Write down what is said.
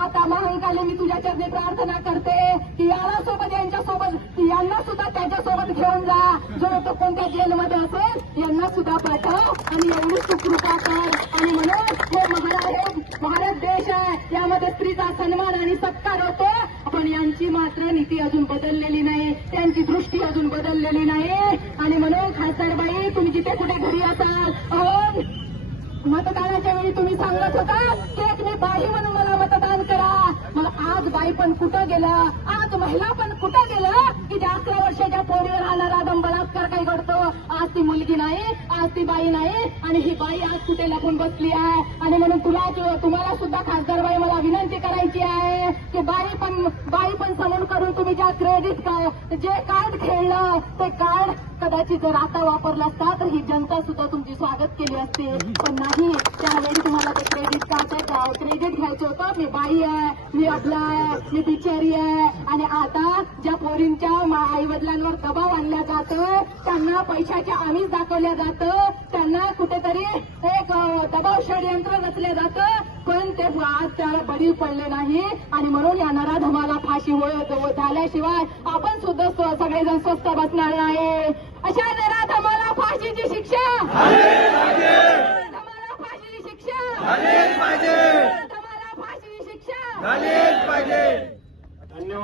माता महांकाली मी तुझ्या चरणी प्रार्थना करते. की याला सोबत यांच्या सोबत यांना सुद्धा त्याच्या सोबत घेऊन जा. जो तो कोणत्या जेलमध्ये असेल यांना सुद्धा पाठव आणि एवढी सुकृपा कर. आणि म्हणून हे महाराज भारत देश आहे. यामध्ये स्त्रीचा सन्मान आणि सत्कार होतो. पण यांची मात्र नीती अजून बदललेली नाही. त्यांची दृष्टी अजून बदललेली नाही. आणि म्हणून खासदारबाई तुम्ही जिथे कुठे घरी असाल मतदानाच्या वेळी तुम्ही सांगत होता की मी बाई म्हणून मला मतदान करा मग आज बाई पण कुठं गेलं? आज महिला पण कुठं गेलं? की त्या अकरा वर्षाच्या पोरीवर राहणारा दम बलात्कार काही घडतो? आज ती मुलगी नाही आज ती बाई नाही आणि ही बाई आज कुठे लपून बसली आहे? आणि म्हणून तुला तुम्हाला सुद्धा खासदार बाई मला विनंती करायची आहे की बाई पण बाई पण समोर करून तुम्ही ज्या क्रेडिट कार्ड जे कार्ड खेळलं ते कार्ड कदाचित जर आता वापरला असता तर ही जनता सुद्धा तुमची स्वागत केली असते. पण नाही त्यावेळी तुम्हाला ते क्रेडिट कार्ड क्रेडिट घ्यायचं होतं. मी बाई आहे मी आपला आहे मी बिचारी आहे. आणि आता ज्या पोरींच्या आई वडिलांवर दबाव आणला जातो त्यांना पैशाच्या आम्हीच दाखवल्या जातं. त्यांना कुठेतरी एक दबाव षडयंत्र रचलं जातं. पण ते आज त्याला बळी पडले नाही. आणि म्हणून या नराधमाला फाशी होय झाल्याशिवाय आपण सुद्धा सगळेजण स्वस्त बसणार नाही झालेच पाहिजे.